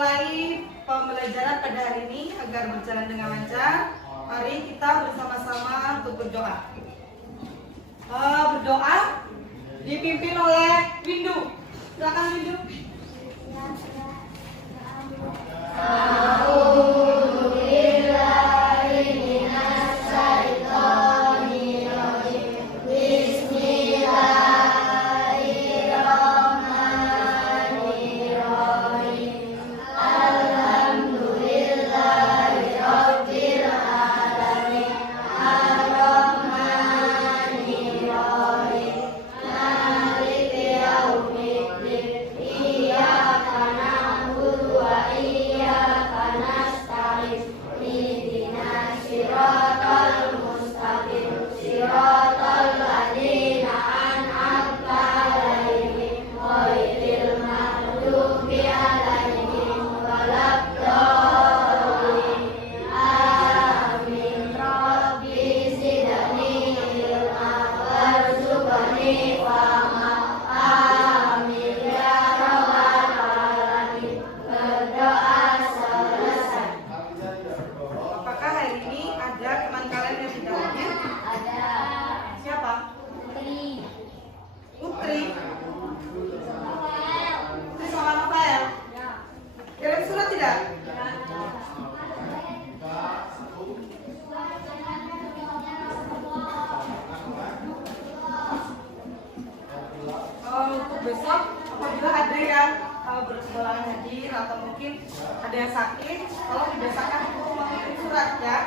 memulai pembelajaran pada hari ini agar berjalan dengan lancar, mari kita bersama-sama untuk berdoa. Berdoa dipimpin oleh Windu. Silakan Windu. Besok apabila ada yang berseberangan hadir atau mungkin ada yang sakit, kalau dibiasakan untuk mengirim surat ya.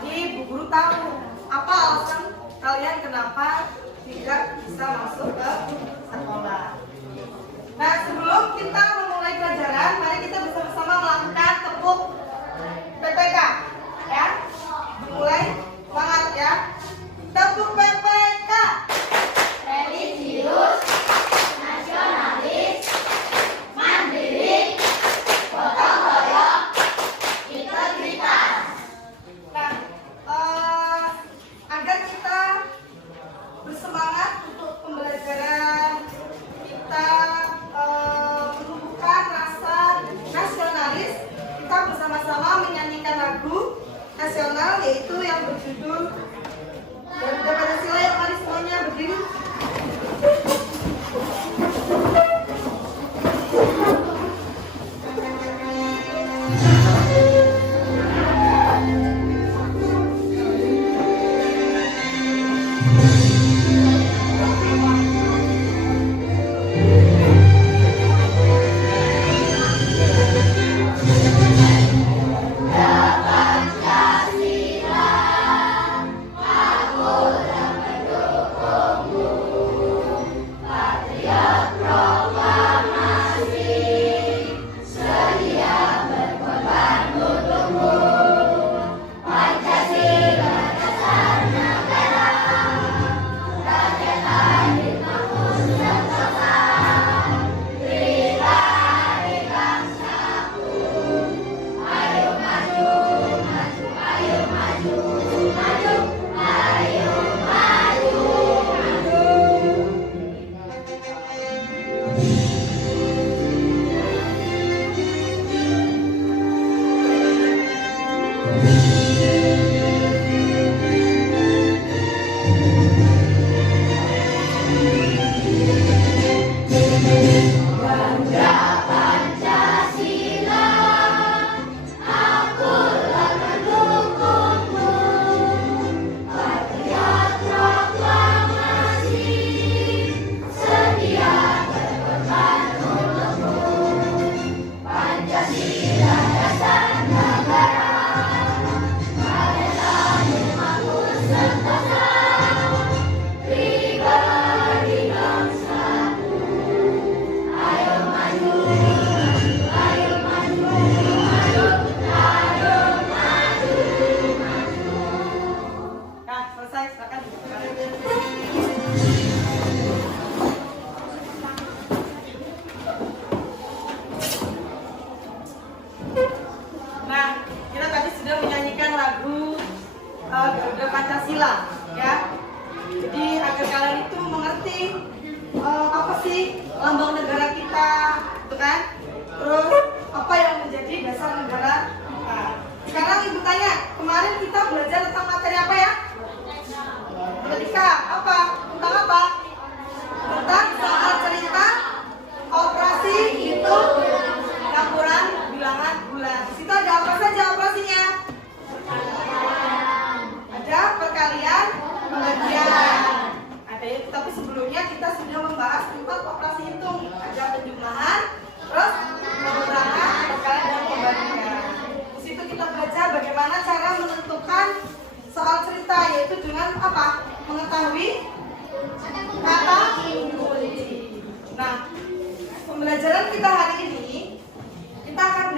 Jadi Bu Guru tahu apa alasan kalian kenapa tidak bisa masuk ke sekolah. Nah, sebelum kita memulai pelajaran, mari kita bersama-sama melakukan tepuk PPK ya. Dimulai, semangat ya. Tepuk PPK. Religius, nasionalis, mandiri, gotong royong, integritas. Nah, agar kita bersemangat untuk pembelajaran, kita menumbuhkan rasa nasionalis, kita bersama-sama menyanyikan lagu nasional yaitu yang berjudul Garuda Pancasila. Yang mari semuanya berdiri. Sedia berkorban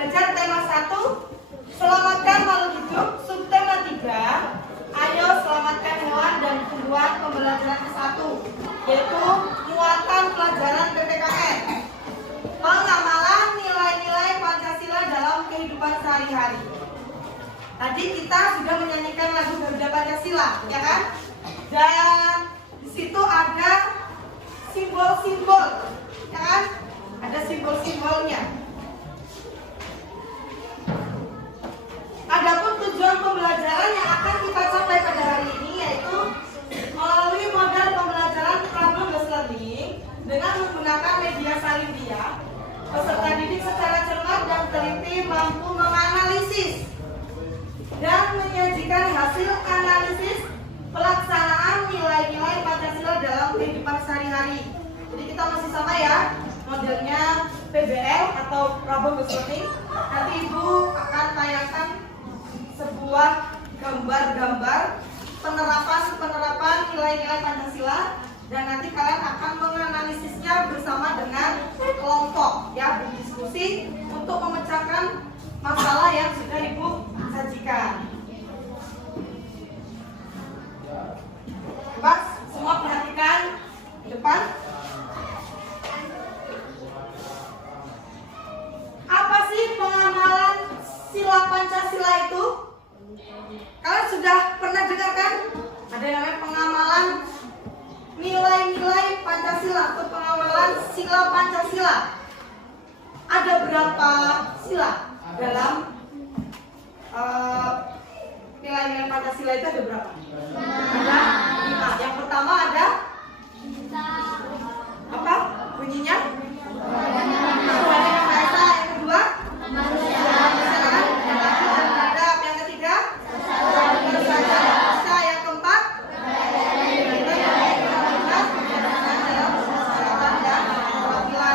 belajar tema 1, selamatkan makhluk hidup. Subtema 3, ayo selamatkan hewan dan tumbuhan, pembelajaran ke-1, yaitu muatan pelajaran PPKN. Pengamalan nilai-nilai Pancasila dalam kehidupan sehari-hari. Tadi kita sudah menyanyikan lagu Garuda Pancasila, ya kan? Dan di situ ada simbol-simbol, ya kan? Ada simbol-simbolnya. Adapun tujuan pembelajaran yang akan kita capai pada hari ini yaitu melalui model pembelajaran problem-based learning dengan menggunakan media salin dia, peserta didik secara cermat dan teliti mampu menganalisis dan menyajikan hasil analisis pelaksanaan nilai-nilai Pancasila dalam kehidupan sehari-hari. Jadi kita masih sama ya, modelnya PBL atau problem-based learning. Nanti Ibu akan tayangkan sebuah gambar-gambar penerapan nilai-nilai Pancasila dan nanti kalian akan menganalisisnya bersama dengan kelompok ya, berdiskusi untuk memecahkan masalah yang sudah Ibu sajikan. Coba semua perhatikan depan. Apa sih pengamalan sila Pancasila itu? Kalian sudah pernah dengar kan? Ada yang namanya pengamalan nilai-nilai Pancasila atau pengamalan sila Pancasila. Ada berapa sila dalam nilai-nilai Pancasila itu ada berapa? Ada 5. Yang pertama ada apa? Bunyinya? Tuhan yang Maha Esa. Yang kedua? Yang ketiga? Yang keempat?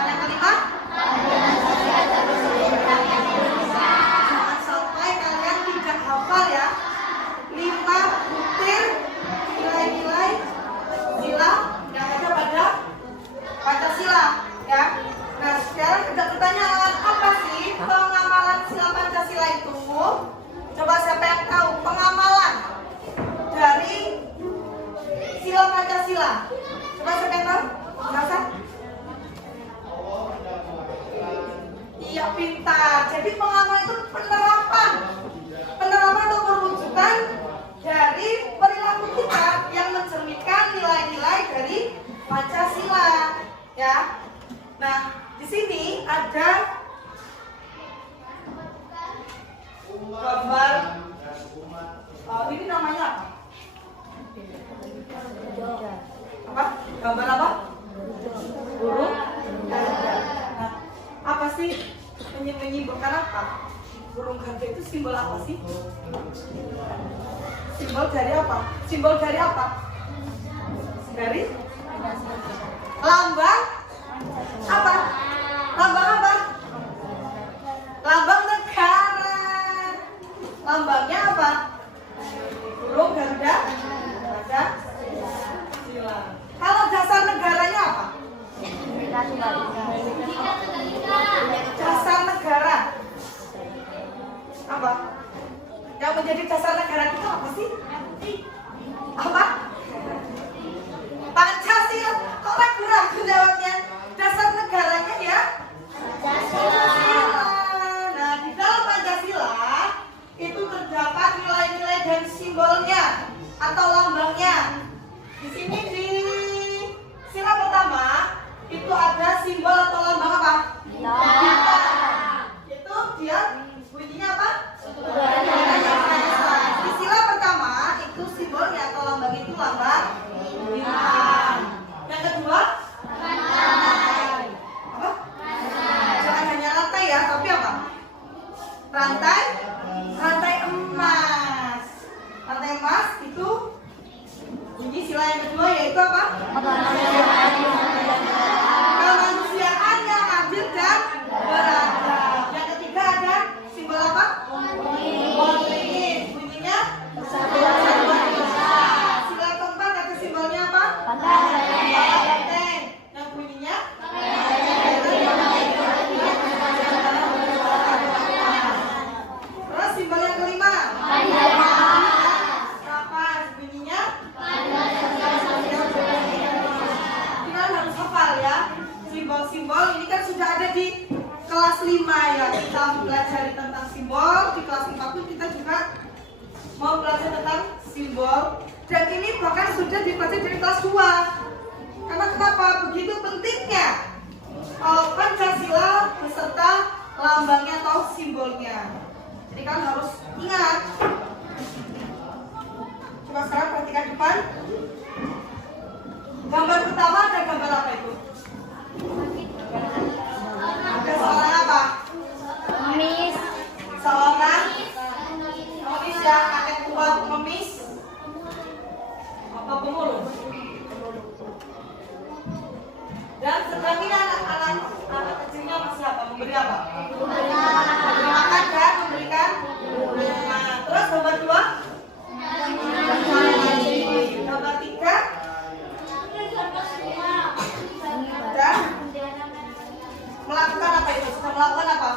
Yang kelima? Jangan sampai kalian tidak hafal ya. 5 butir nilai-nilai sila yang ada pada Pancasila ya. Nah sekarang ada pertanyaan, apa sih pengamalan sila Pancasila itu? Coba siapa yang tahu pengamalan dari sila Pancasila? Coba siapa yang tahu? Masa? Iya pintar. Jadi pengamalan itu penerapan atau perwujudan dari perilaku kita yang mencerminkan nilai-nilai dari Pancasila ya. Nah di sini ada gambar, ini namanya apa? Apa? Gambar apa? Burung Garuda. Nah, apa sih menyimbolkan apa? Burung Garuda itu simbol apa sih? Simbol dari apa? Simbol dari apa? Dari lambang apa? Lambang apa? Lambang negara. Lambangnya apa? Burung Garuda. Pancasila. Kalau dasar negaranya apa? Dasar negara apa? Yang menjadi dasar negara kita apa sih? Apa? Pancasila. Kok ragu-ragu jawabnya? Dasar negaranya ya Pancasila. Nah di dalam Pancasila itu terdapat nilai-nilai dan simbolnya atau lambangnya. Di sini di sila pertama itu ada simbol atau lambang apa? Bintang. Itu dia bunyinya apa? Di sila pertama itu simbolnya atau lambang itu lambang bintang. Yang kedua? Apa? Jangan hanya rantai ya, tapi apa? Rantai emas. Rantai emas itu bunyi sila yang kedua yaitu apa? Kemanusiaan yang adil dan beradab. Yang ketiga ada simbol apa? Konflik. Bunyinya? Sila keempat ada simbolnya apa? Banteng. Yang bunyinya? simbol, dan ini bahkan sudah dipelajari dari kelas 2. Karena kenapa? Begitu pentingnya Pancasila beserta lambangnya atau simbolnya. Jadi kan harus ingat. Coba sekarang perhatikan depan. Gambar pertama ada gambar apa itu? Ada seorang apa? Ngemis. Seorang pengemis ya, kakek tua pengemis. Apa pemulung? Dan sekarang ini anak kecilnya masih apa? Memberi apa? Memberi makan dan memberikan. Nah, terus gambar 2? Gambar 3? Dan melakukan apa itu? Sudah melakukan apa?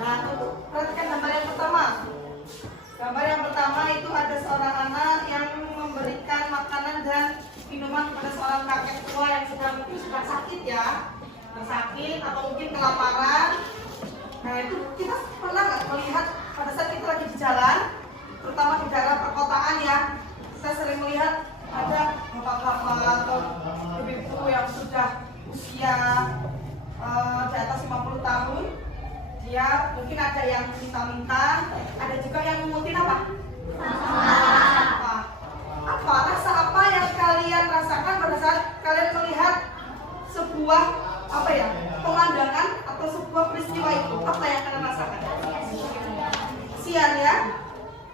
Nah, perhatikan gambar yang pertama. Gambar yang pertama itu ada seorang anak yang memberikan makanan dan minuman kepada seorang kakek tua yang sedang sakit ya, sakit atau mungkin kelaparan. Nah itu kita pernah nggak melihat pada saat kita lagi di jalan, terutama di daerah perkotaan ya, kita sering melihat ada bapak-bapak atau ibu-ibu yang sudah usia di atas 50 tahun. Dia mungkin ada yang minta-minta, ada juga yang mengutin apa? Apa rasa apa yang kalian rasakan pada saat kalian melihat sebuah pemandangan atau sebuah peristiwa itu? Apa yang kalian rasakan? Kasihan ya.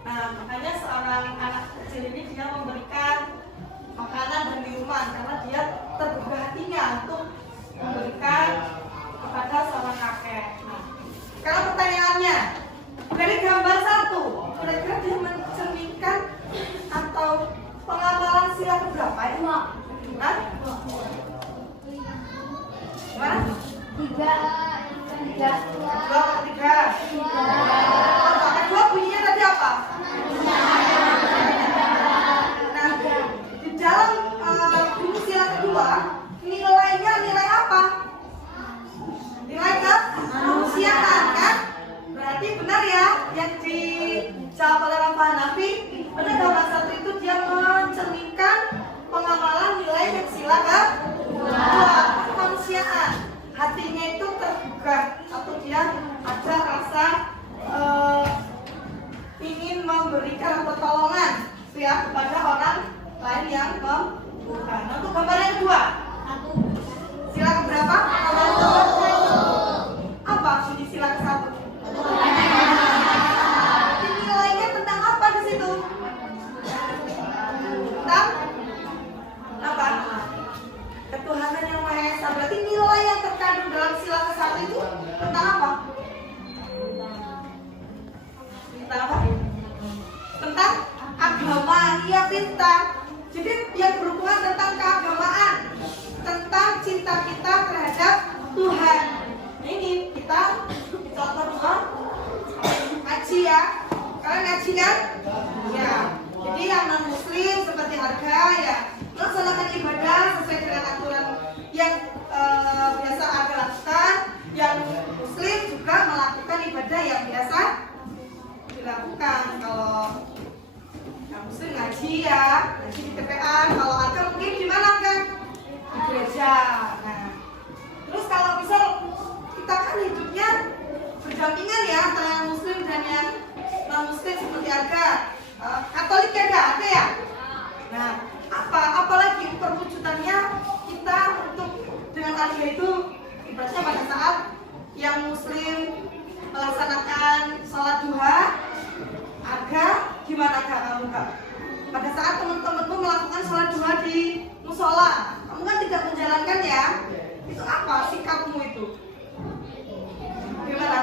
Nah makanya seorang anak kecil ini dia memberikan makanan dan minuman karena dia terbuka hatinya untuk memberikan kepada seorang kakek. Nah, sekarang pertanyaannya, dari gambar 1 kira-kira dia mencerminkan atau pengamalan sila keberapa itu? Hah? Gimana? 3. 2/3. Oh, kedua bunyinya tadi apa? Nah, di dalam bunyi sila kedua, nilainya nilai apa? Nilai kemanusiaan kan? Berarti benar ya yang dijawab oleh Rampa Hanafi. Pada gambar 1 itu dia mencerminkan pengamalan nilai dan sila kedua, kemanusiaan. Hatinya itu terbuka atau dia ada rasa ingin memberikan pertolongan ya kepada orang lain yang membutuhkan. Nah, untuk gambar yang kedua, sila keberapa? Apa bunyi sila ke-1? Nilainya tentang apa di situ? Tentang apa? Ketuhanan yang Maha Esa. Berarti nilai yang terkandung dalam sila ke-1 itu tentang apa? Tentang apa? Tentang agama. Iya, pintar. Jadi yang berhubungan tentang keagamaan, tentang cinta kita terhadap Tuhan. Ini kita contoh ngaji ya. Kalian ngaji kan? Ya. Jadi yang non muslim seperti harga ya melaksanakan ibadah sesuai dengan aturan yang biasa harga lakukan. Yang muslim juga melakukan ibadah yang biasa dilakukan. Kalau yang muslim ngaji ya, ngaji di TPA. Kalau harga mungkin di mana kan? Di gereja. Nah, terus kalau misal kita kan hidupnya berdampingan ya antara yang muslim dan yang non muslim seperti harga. Katolik ya ada ya. Nah, apalagi perwujudannya kita untuk dengan harga itu ibaratnya pada saat yang muslim melaksanakan sholat duha, harga gimana kamu Kak? Pada saat teman-temanmu melakukan sholat duha di musola, kamu kan tidak menjalankan ya? Itu apa sikapmu itu? Gimana?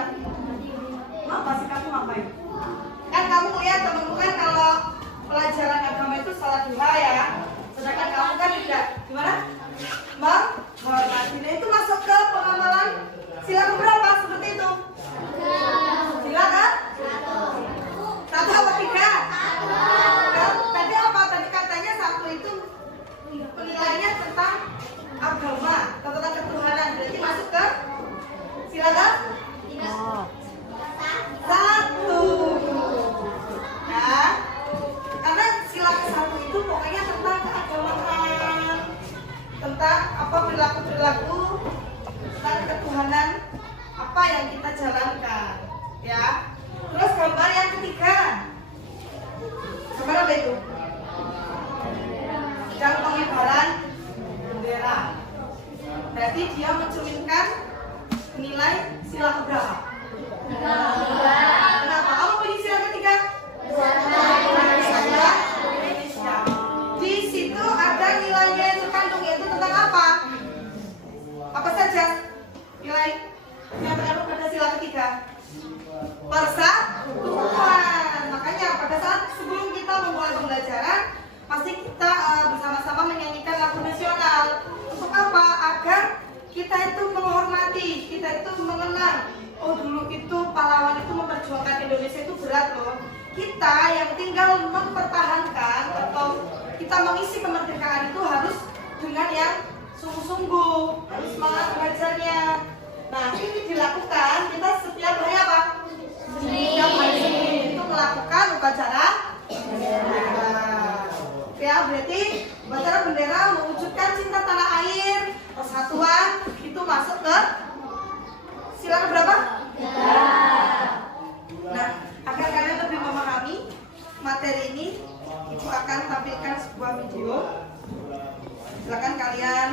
Apa sikapmu ngapain? Kan kamu lihat temanmu kan kalau pelajaran agama itu sholat duha ya, sedangkan kamu kan tidak gimana? Menghormati. Nah itu masuk ke pengamalan sila berapa seperti itu? Sila kan? 1 apa 3? Tadi apa? Tadi katanya 1 itu penilaiannya tentang agama, tentang ketuhanan. Berarti masuk apa perilaku-perilaku tentang ketuhanan apa yang kita jalankan, ya. Terus gambar yang ketiga, gambar apa itu? Sedang pengibaran bendera. Berarti dia mencerminkan nilai sila keberapa? Kenapa? Apa bunyi sila ketiga? Saya Indonesia. Di situ ada nilainya yang terkandung, yaitu tentang apa? Apa saja nilai yang terkandung pada sila ketiga? Persatuan. Makanya pada saat sebelum kita memulai pembelajaran, pasti kita bersama-sama menyanyikan lagu nasional. Untuk apa? Agar kita itu menghormati, kita itu mengenang. Oh, dulu itu pahlawan itu memperjuangkan Indonesia itu berat loh. Kita yang tinggal mempertahankan atau kita mengisi kemerdekaan itu harus dengan yang sungguh-sungguh, harus semangat belajarnya. Nah, ini dilakukan kita setiap hari apa? Setiap hari Senin itu melakukan upacara bendera. Ya, berarti upacara bendera mewujudkan cinta tanah air, persatuan, itu masuk ke sila berapa? Nah, agar kalian lebih memahami materi ini, Ibu akan tampilkan sebuah video. Silakan kalian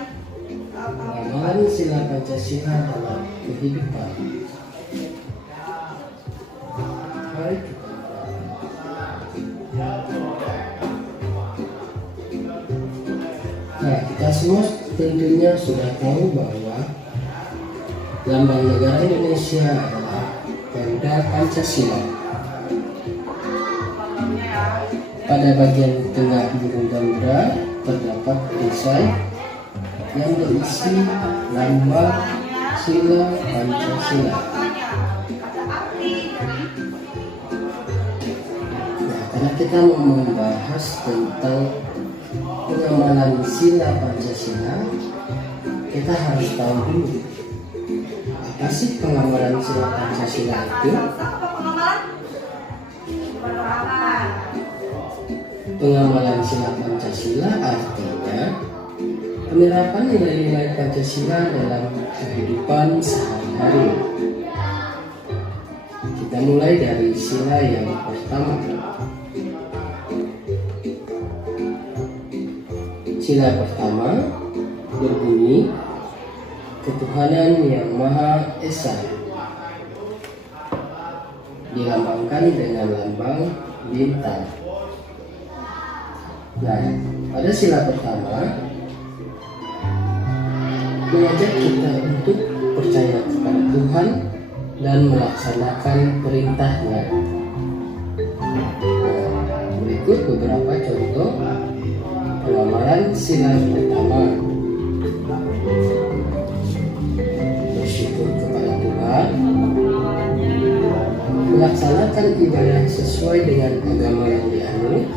Pengawalan sila Pancasila dalam kehidupan. Mari kita kita semua tentunya sudah tahu bahwa lambang negara Indonesia adalah Garuda Pancasila. Pada bagian tengah burung Garuda terdapat desain yang berisi lambang sila Pancasila. Nah, karena kita mau membahas tentang pengamalan sila Pancasila, kita harus tahu dulu apa sih pengamalan sila Pancasila itu. Pengamalan sila Pancasila artinya penerapan nilai-nilai Pancasila dalam kehidupan sehari-hari. Kita mulai dari sila yang pertama. Sila pertama berbunyi ketuhanan yang Maha Esa, dilambangkan dengan lambang bintang. Nah, pada sila pertama mengajak kita untuk percaya kepada Tuhan dan melaksanakan perintahnya. Nah, berikut beberapa contoh pengamalan sila pertama. Bersyukur kepada Tuhan, melaksanakan ibadah sesuai dengan agama yang dianut,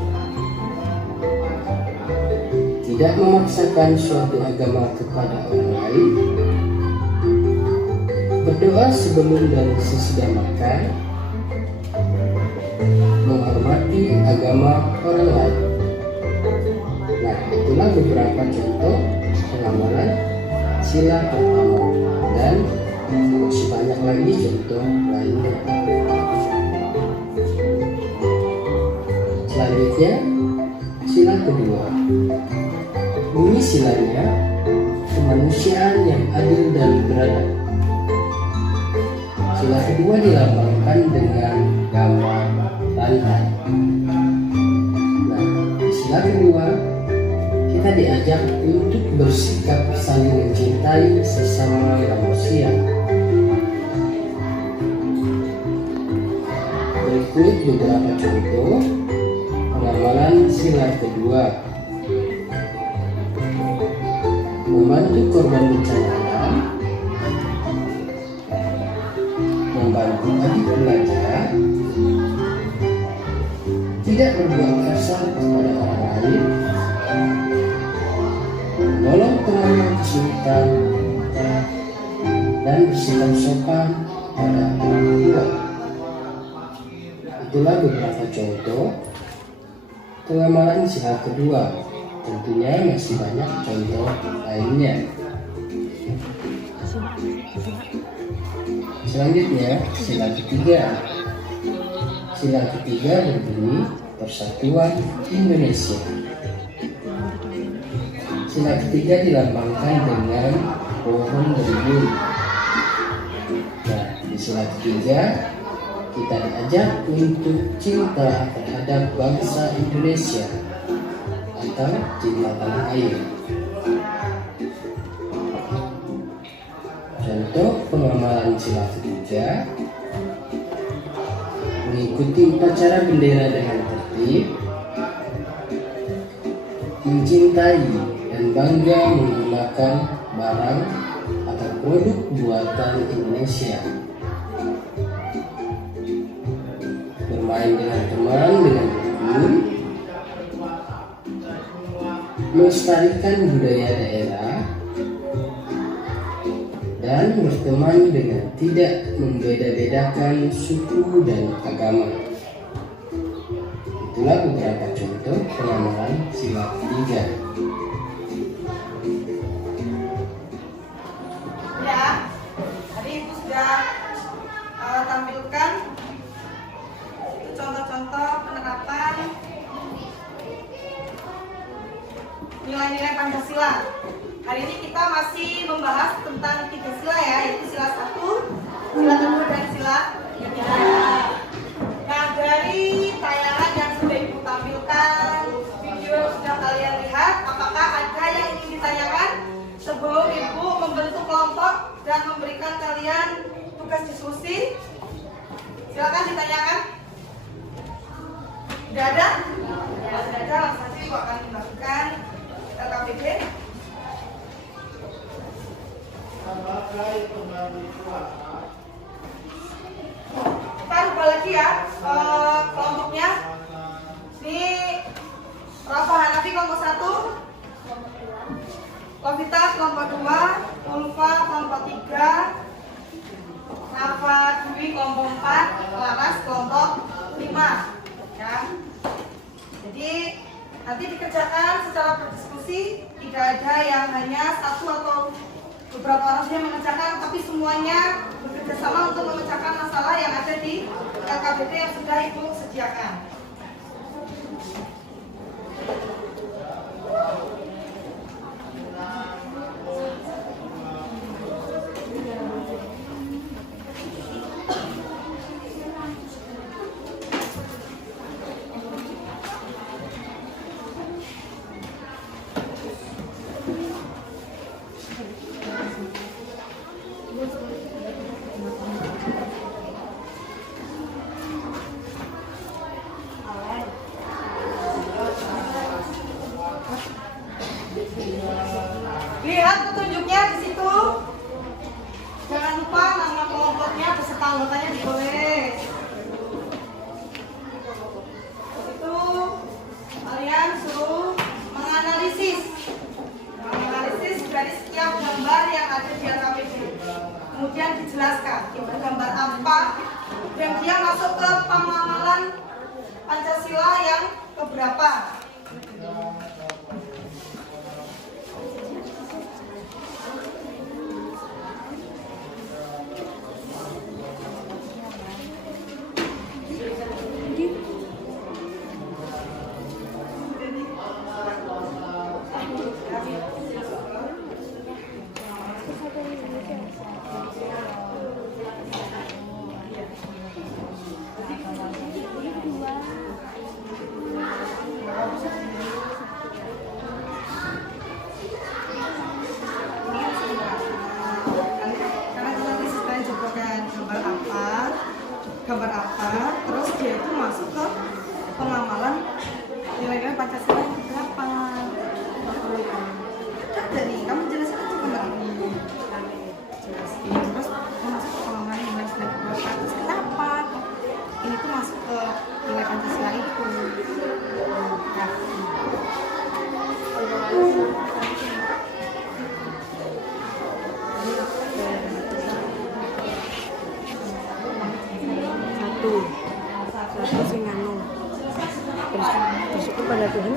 tidak memaksakan suatu agama kepada orang lain, berdoa sebelum dan sesudah makan, menghormati agama orang lain. Nah, itulah beberapa contoh pengamalan sila pertama, dan masih banyak lagi contoh lainnya. Selanjutnya, sila kedua. Bunyi silanya kemanusiaan yang adil dan beradab. Sila kedua dilambangkan dengan gambar lantai. Nah, di sila kedua kita diajak untuk bersikap saling mencintai sesama manusia. Berikut beberapa contoh pengamalan sila kedua. Membantu korban bencana alam, membantu adik belajar, tidak berbuat kasar kepada orang lain, menolong teman yang kesulitan, dan bersikap sopan pada orang tua. Itulah beberapa contoh pengamalan sila kedua. Tentunya masih banyak contoh lainnya. Selanjutnya, sila ketiga. Sila ketiga berbunyi Persatuan Indonesia. Sila ketiga dilambangkan dengan pohon berbunyi. Nah, di sila ketiga kita diajak untuk cinta terhadap bangsa Indonesia atau cinta tanah air. Contoh pengamalan sila ketiga: mengikuti upacara bendera dengan tertib, mencintai dan bangga menggunakan barang atau produk buatan Indonesia, bermain dengan teman dengan rukun, melestarikan budaya daerah, dan berteman dengan tidak membeda-bedakan suku dan agama. Itulah beberapa contoh pengamalan sila ketiga. Ya, tadi Ibu sudah tampilkan contoh-contoh penerapan nilai-nilai Pancasila. Hari ini kita masih membahas tentang 3 sila ya, yaitu sila 1, sila 2, dan sila 3. Nah, dari tayangan yang sudah Ibu tampilkan, video yang sudah kalian lihat, apakah ada yang ingin ditanyakan sebelum Ibu membentuk kelompok dan memberikan kalian tugas diskusi? Silakan ditanyakan. Tidak ada? Kalau tidak ada, langsung saja Ibu akan melakukan LKPD. Kita rubah lagi ya kelompoknya. Ini Rafa Hanafi kelompok 1, Lovita kelompok 2, Ulfa kelompok 3, Nafa Dwi kelompok 4, Laras kelompok 5 ya. Jadi nanti dikerjakan secara berdiskusi, tidak ada yang hanya satu atau beberapa orang saja mengerjakan, tapi semuanya bekerja sama untuk memecahkan masalah yang ada di LKPD yang sudah Ibu sediakan. Lihat petunjuknya di situ. Jangan lupa nama kelompoknya beserta anggotanya ditulis. Itu kalian suruh menganalisis dari setiap gambar yang ada di LKPD. Kemudian dijelaskan itu gambar apa dan dia masuk ke pengamalan Pancasila yang keberapa. Gambar apa, terus dia itu masuk ke pengamalan nilai-nilai Pancasila yang berapa. Ada nih, kamu jelasin aja gambar ini. Jelasin, terus masuk ke pengamalan nilai-nilai berapa. Terus kenapa ini tuh masuk ke nilai Pancasila itu? Ya. Satu sing anu bersyukur pada Tuhan.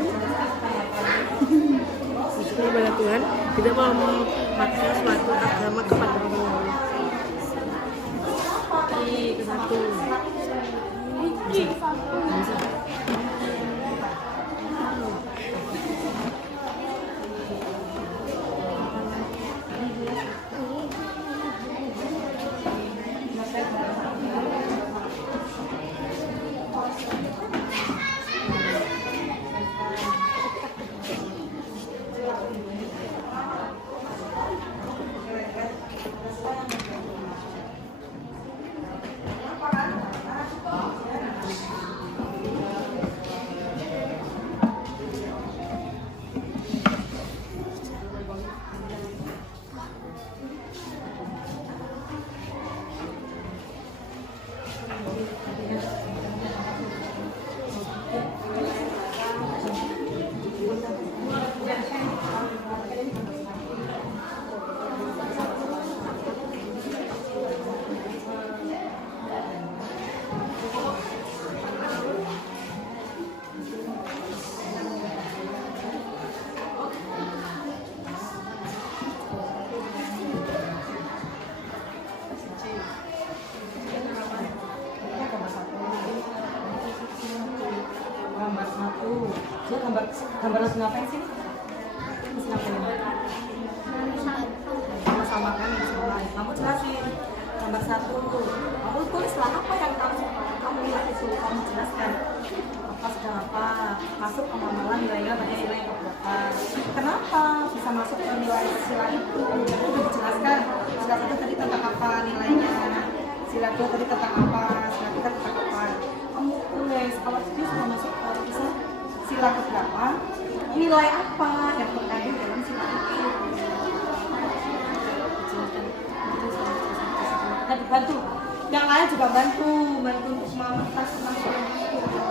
Bersyukur pada Tuhan, tidak mau memaksa suatu agama kepada orang lain. gambar lagu ngapain sih? Terus ngapain? Sama kan yang sebelah. Kamu jelasin gambar 1. Kamu tulislah apa yang kamu lihat itu. Kamu jelaskan apa sedang apa. Masuk ke amalan nilainya banyak nilai yang berapa. Kenapa bisa masuk ke nilai sila itu? Itu dijelaskan. Sila 1 tadi tentang apa nilainya. Sila 2 tadi tentang apa. Sila 3 tentang apa. Kamu tulis kalau dia sudah masuk ke sila keberapa, nilai apa yang terkandung dalam sila itu. Nah, dibantu. Yang lain juga bantu untuk memetas tentang sila itu.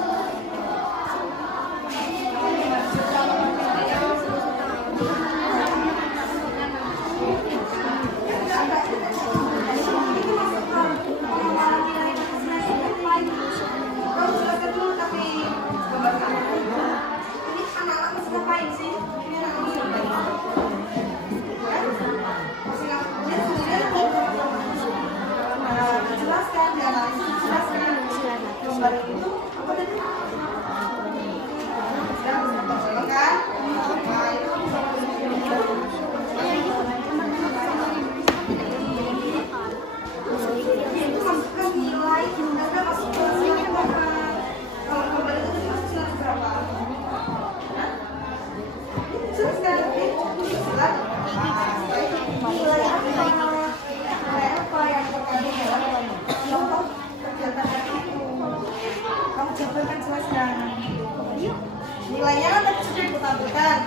Nilainya kan tadi sudah ditampilkan.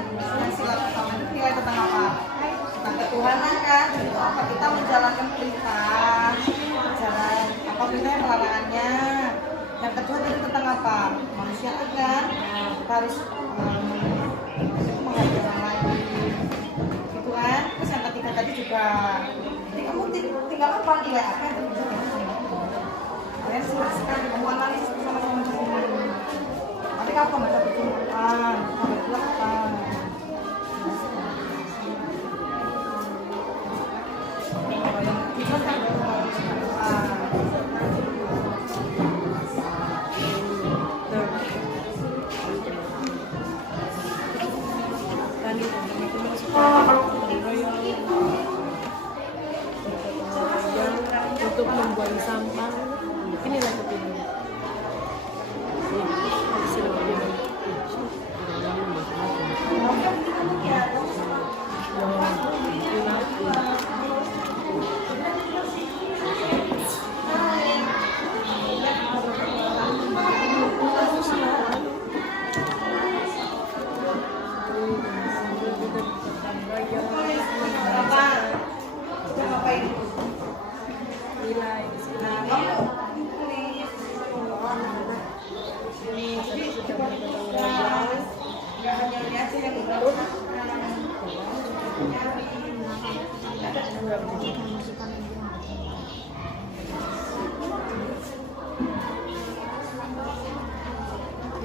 Sila pertama itu nilai tentang apa? Tentang ketuhanan kan. Itu apa? Kita menjalankan perintah, jalan apa perintahnya, pelarangannya. Yang kedua tadi tentang apa? Manusia kan. Kita harus menghargai orang lain. Gitu kan? Terus yang ketiga tadi juga. Jadi kamu tinggal apa nilai apa yang terjadi? Kalian silahkan kamu analisis bersama-sama. Nanti kalau kamu baca buku Quran, kamu belakang. Kalau yang ketiga kan untuk membuang sampah ini lagi video.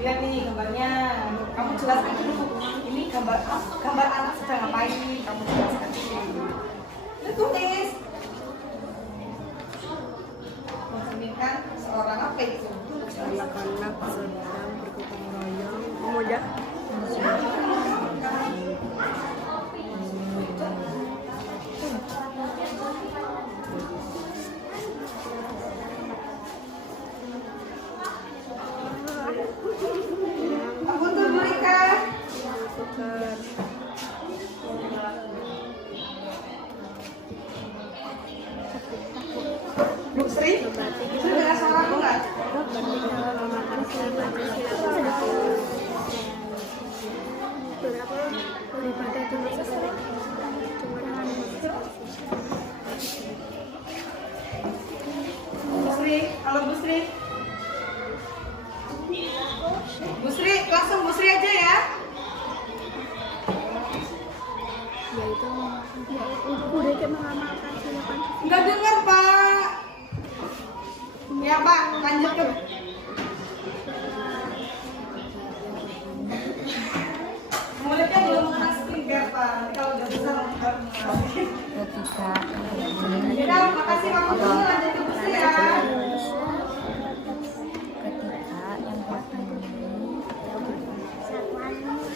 Lihat nih gambarnya, kamu jelaskan dulu. Ini gambar anak sedang ngapain nih? Kamu jelaskan dulu. Itu tulis. Mencerminkan seorang apa itu? Anak-anak sedang bergotong royong. Mau ya? Aku tuh mereka. Bu Sri, dengar suara aku nggak? Bu Sri, halo Bu Sri. Bu Sri, langsung Bu Sri aja ya. Ya itu udah kayak mengamalkan silakan. Nggak dengar Pak. Ya Pak, lanjut ke. Mulutnya belum mengenal skincare Pak. Nanti kalau udah bisa langsung Ketika ya, makasih kamu dulu, lanjut ke Bu Sri ya. yang pertama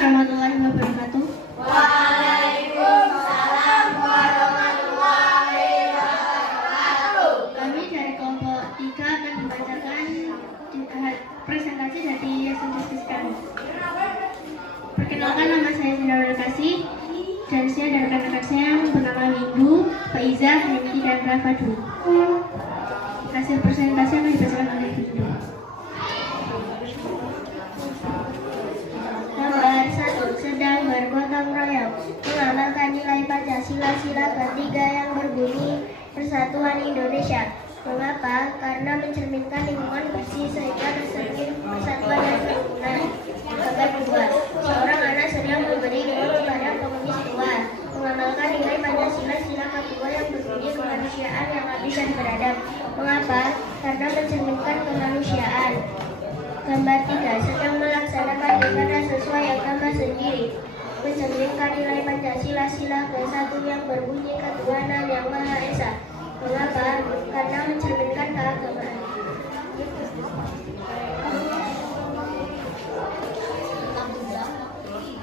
Warahmatullahi wabarakatuh. Kami dari kelompok 3 akan membacakan presentasi dari yayasan justice kami. Perkenalkan, nama saya Sinarul Kasih dan saya dan rekan-rekan saya yang bernama Windu, Faiza, Hemi, dan Rafa dulu. Hasil presentasi akan dibacakan oleh Windu. Gambar 1. Sedang bergotong royong mengamalkan nilai Pancasila sila ketiga yang berbunyi Persatuan Indonesia. Mengapa? Karena mencerminkan lingkungan bersih sehingga tercermin persatuan dan kerukunan. Gambar 2. Seorang anak sedang memberi minum kepada pengemis tua. Mengamalkan nilai Pancasila sila kedua yang berbunyi kemanusiaan yang adil dan beradab. Mengapa? Karena mencerminkan kemanusiaan. Gambar 3. Sedang melaksanakan ibadah sesuai agama sendiri. Mencerminkan nilai Pancasila sila ke-1 yang berbunyi ketuhanan yang Maha Esa. Mengapa? Karena mencerminkan keagamaan.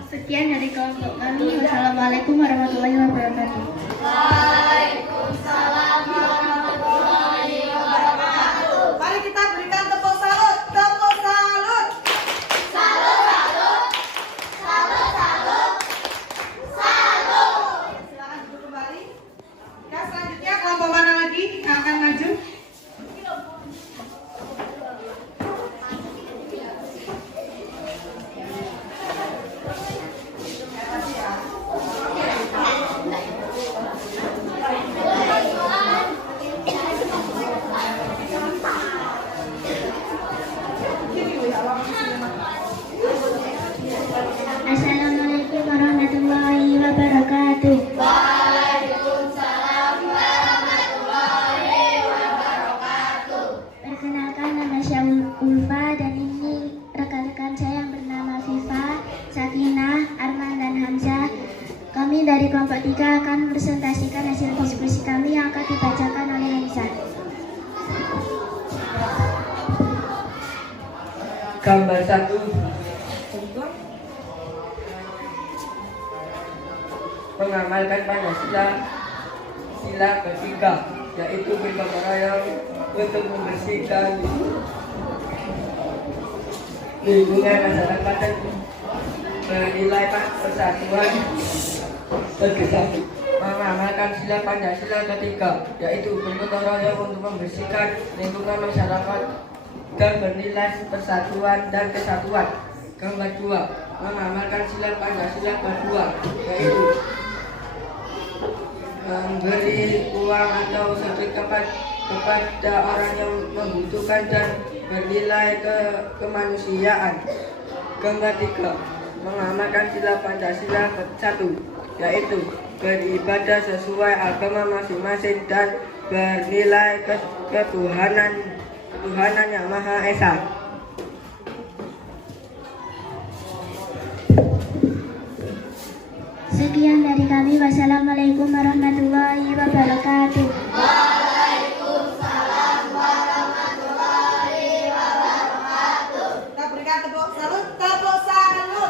Sekian dari kelompok kami. Wassalamualaikum warahmatullahi wabarakatuh. Waalaikumsalam warahmatullahi wabarakatuh. Mari kita berikan tepuk salut. Tepuk salut. Salut, salut. Salut, salut. Salut. Silakan duduk kembali. Ya, selanjutnya kelompok mana lagi yang akan maju? Assalamualaikum warahmatullahi wabarakatuh. Waalaikumsalam warahmatullahi wabarakatuh. Perkenalkan, nama saya Ulfa dan ini rekan-rekan saya yang bernama Viva, Sakinah, Arman, dan Hamzah. Kami dari kelompok 3 akan presentasikan hasil diskusi kami yang akan dibacakan oleh Hamzah. Gambar 1. Mengamalkan Pancasila sila ketiga, yaitu bergotong royong untuk membersihkan lingkungan masyarakat dan menilai persatuan dan kesatuan. Mengamalkan sila Pancasila ketiga, yaitu bergotong royong untuk membersihkan lingkungan masyarakat dan bernilai persatuan dan kesatuan. Gambar 2. Mengamalkan sila Pancasila kedua, yaitu memberi uang atau sedekah kepada orang yang membutuhkan dan bernilai kemanusiaan. Gambar 3. Mengamalkan sila Pancasila ke-1, yaitu beribadah sesuai agama masing-masing dan bernilai ketuhanan yang Maha Esa. Sekian dari kami. Wassalamualaikum warahmatullahi wabarakatuh. Waalaikumsalam warahmatullahi wabarakatuh. Kita berikan tepuk salut. Tepuk salut.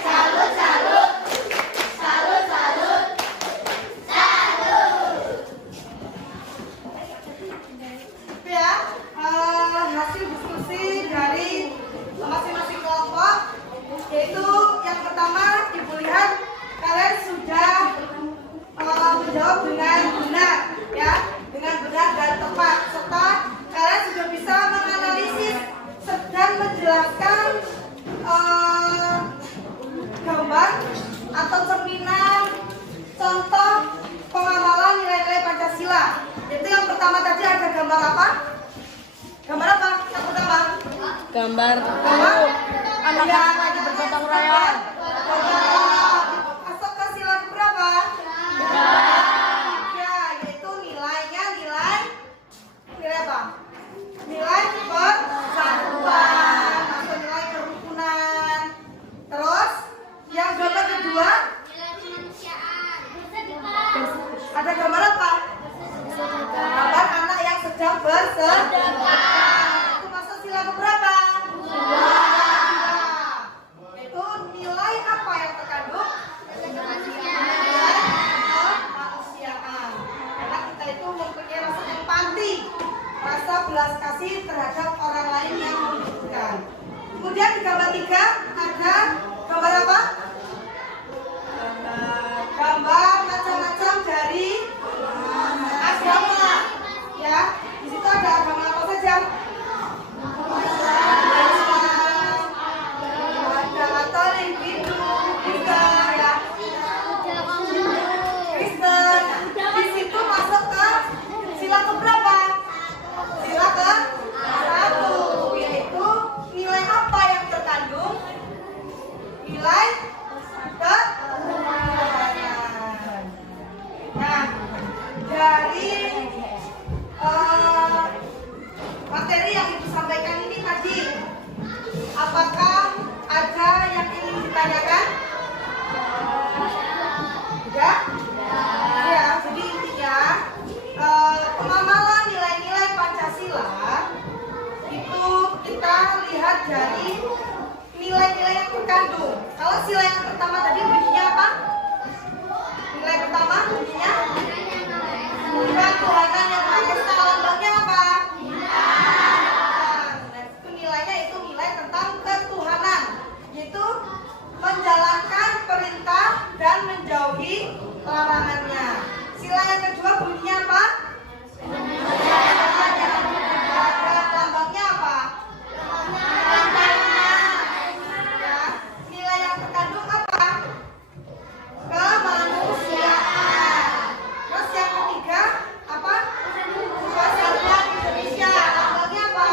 Salut, salut. Salut, salut. Salut. Ya, hasil diskusi dari masing-masing kelompok, yaitu yang pertama Ibu lihat kalian sudah menjawab dengan benar, ya, dengan benar dan tepat, serta kalian sudah bisa menganalisis dan menjelaskan gambar atau cerminan contoh pengamalan nilai-nilai Pancasila. Itu yang pertama tadi ada gambar apa? Gambar apa? Yang pertama? Gambar Anak-anak lagi bergotong royong. Masuk ke sila berapa? Ya, yaitu nilainya nilai apa? Nilai persatuan atau nilai kerukunan. Terus yang gambar kedua? Ada gambar apa? Gambar anak yang yang bersedekah. Itu masuk sila keberapa? Dua. Itu nilai apa yang terkandung? Nilai kemanusiaan. Karena kita itu mempunyai rasa empati, rasa belas kasih terhadap orang lain yang membutuhkan. Kemudian di gambar 3 ada gambar apa? Gambar macam-macam dari agama, ya. Di situ ada agama apa saja? Ada Katolik, Hindu, Buddha, ya. Kristen. Di situ masuk ke sila keberapa? Sila ke-1, yaitu nilai apa yang terkandung? Nilai ketuhanan. Nah, dari materi yang Ibu sampaikan ini tadi, apakah ada yang ingin ditanyakan? Tidak? Ya, jadi intinya pemahaman nilai-nilai Pancasila itu kita lihat dari nilai-nilai yang terkandung. Kalau sila yang pertama tadi bunyinya apa? Nilai pertama bunyinya Tuhanan yang Maha Esa. Lambangnya apa? Nah, itu nilainya itu nilai tentang ketuhanan, yaitu menjalankan perintah dan menjauhi larangannya. Sila yang kedua bunyinya apa? Lambangnya apa? Ya. Nilai yang terkandung apa? Kemanusiaan. Terus yang ketiga apa? Persatuan Indonesia. Lambangnya apa?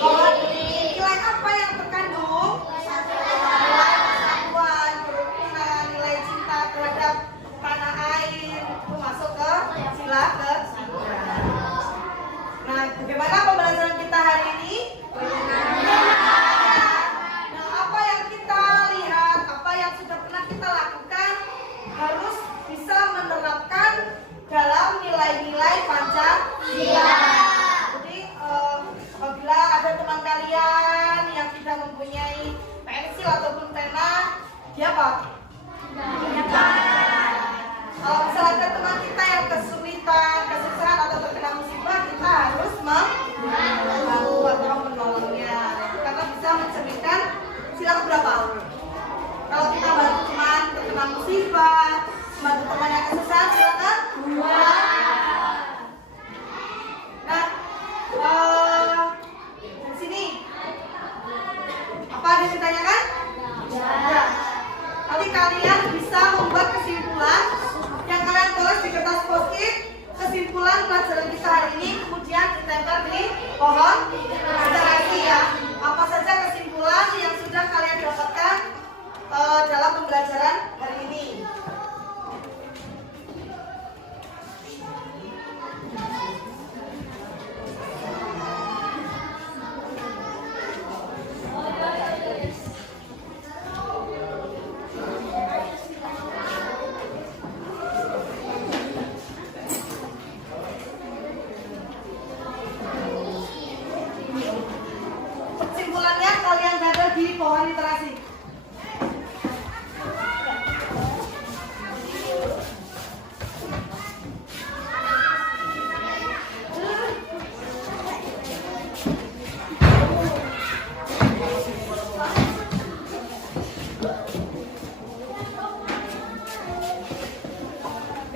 Nilai apa yang terkandung? Nilai persatuan, kerukunan, nilai cinta terhadap tanah air. Itu masuk ke sila ke-3. Nah, bagaimana pembelajaran kita hari ini? Nah, apa yang kita lihat, apa yang sudah pernah kita lakukan harus bisa menerapkan dalam nilai-nilai Pancasila. Jadi, apabila ada teman kalian yang tidak mempunyai pensil ataupun pena, dia apa? Kalau misalnya ada teman kita yang kesulitan, kesusahan atau terkena musibah, kita harus membantu atau menolongnya. Karena bisa mencerminkan sila keberapa? Kalau kita bantu teman terkena musibah, bantu teman yang kesusahan, sila kedua. Nah, di sini apa ada yang ditanyakan? Ya. Nanti kalian bisa membuat kesimpulan yang kalian tulis di kertas post-it, kesimpulan pelajaran kita hari ini, kemudian ditempel di pohon literasi, ya. Apa saja kesimpulan yang sudah kalian dapatkan dalam pembelajaran hari ini? Kesimpulannya kalian ada di pohon literasi.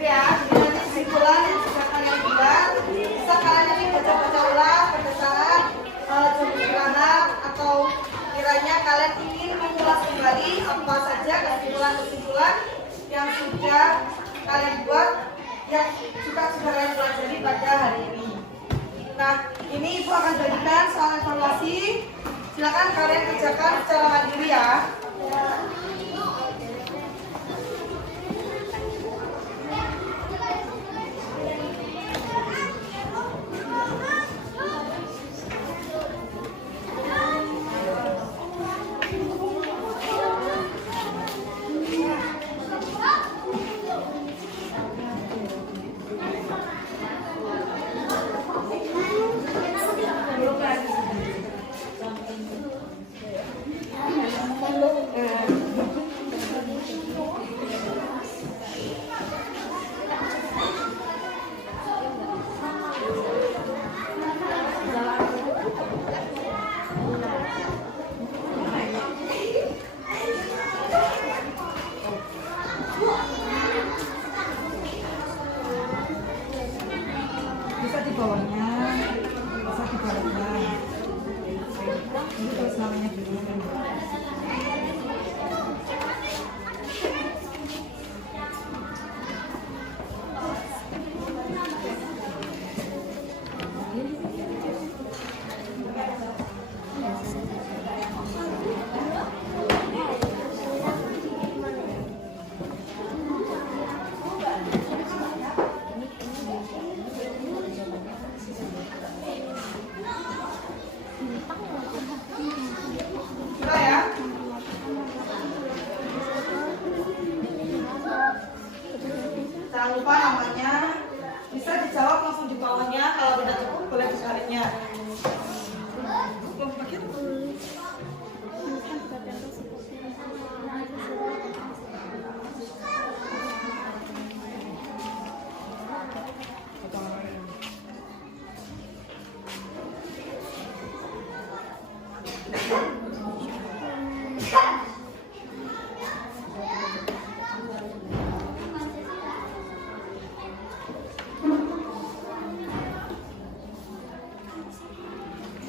Ya, jadi nanti kesimpulan yang sudah kalian buat bisa kalian nanti baca-baca ulang pada saat jam istirahat, atau kiranya kalian ingin mengulas kembali apa saja kesimpulan-kesimpulan yang sudah kalian buat, yang sudah kalian pelajari pada hari ini. Nah, ini Ibu akan jadikan soal evaluasi. Silakan kalian kerjakan secara mandiri, ya. bisa di bawahnya, bisa di bawahnya. Ini tulis namanya dulu. Sudah ya? Jangan lupa namanya, bisa dijawab langsung di bawahnya. Kalau tidak cukup boleh dibaliknya.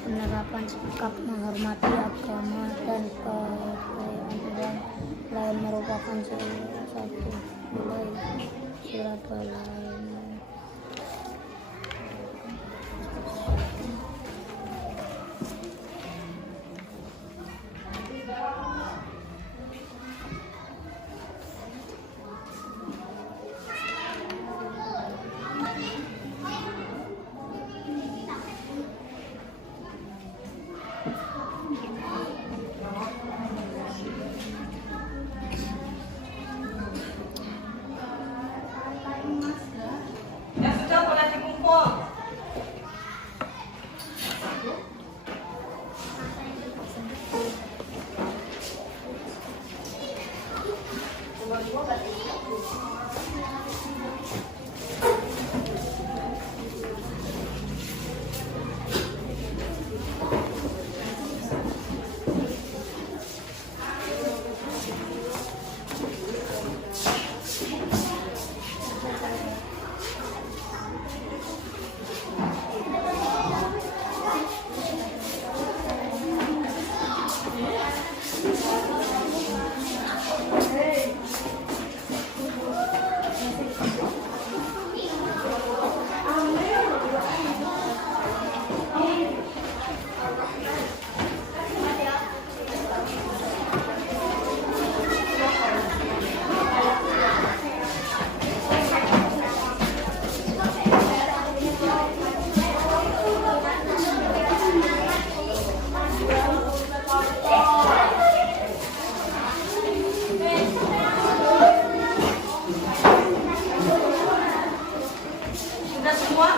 Penerapan sikap menghormati agama dan kepercayaan lain merupakan salah satu nilai surat lainnya. Yang sudah boleh dikumpul. Sudah semua?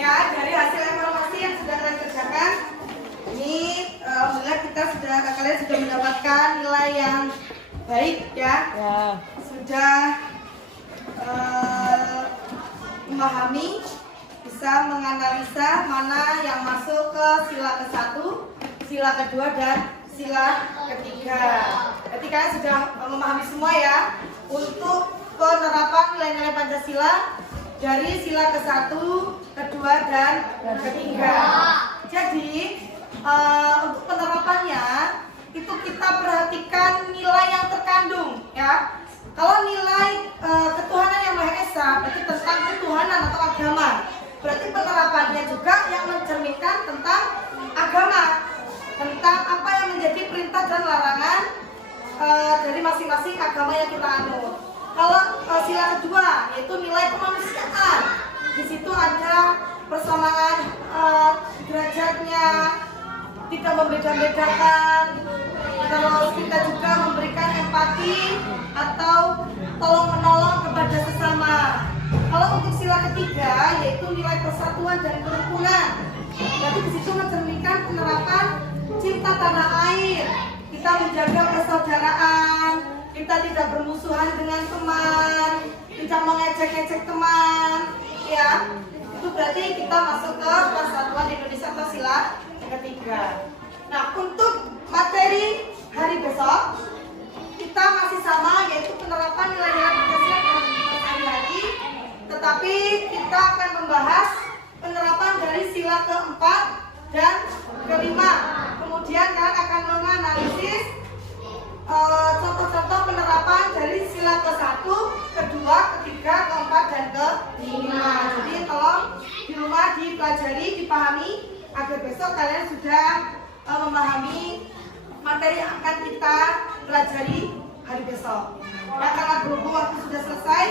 Ya, dari hasil evaluasi yang sudah kalian kerjakan, ini alhamdulillah kalian sudah mendapatkan nilai yang baik ya. Sudah memahami, bisa menganalisa mana yang masuk ke sila ke-1, sila kedua dan sila ketiga. Jadi kalian sudah memahami semua ya untuk penerapan nilai-nilai Pancasila dari sila ke-1, kedua dan ketiga. Jadi untuk penerapannya itu kita perhatikan nilai yang terkandung ya. Kalau nilai ketuhanan yang Maha Esa berarti tentang ketuhanan atau agama. Berarti penerapannya juga yang mencerminkan tentang agama, tentang apa yang menjadi perintah dan larangan dari masing-masing agama yang kita anut. Kalau sila kedua yaitu nilai kemanusiaan, di situ ada persamaan derajatnya, tidak membeda-bedakan, terus kita juga memberikan empati atau tolong menolong kepada sesama. dan kerukunan. Jadi di situ mencerminkan penerapan cinta tanah air. Kita menjaga persaudaraan, kita tidak bermusuhan dengan teman, tidak mengecek-ngecek teman, ya. Itu berarti kita masuk ke Persatuan Indonesia Pancasila ketiga. Nah, untuk materi hari besok kita masih sama, yaitu penerapan nilai-nilai Pancasila dalam kehidupan sehari-hari, tetapi kita akan membahas penerapan dari sila keempat dan kelima. Kemudian kalian akan menganalisis contoh-contoh penerapan dari sila ke-1, kedua, ketiga, keempat, dan kelima. Jadi tolong di rumah dipelajari, dipahami agar besok kalian sudah memahami materi yang akan kita pelajari hari besok. Nah, karena berhubung waktu sudah selesai,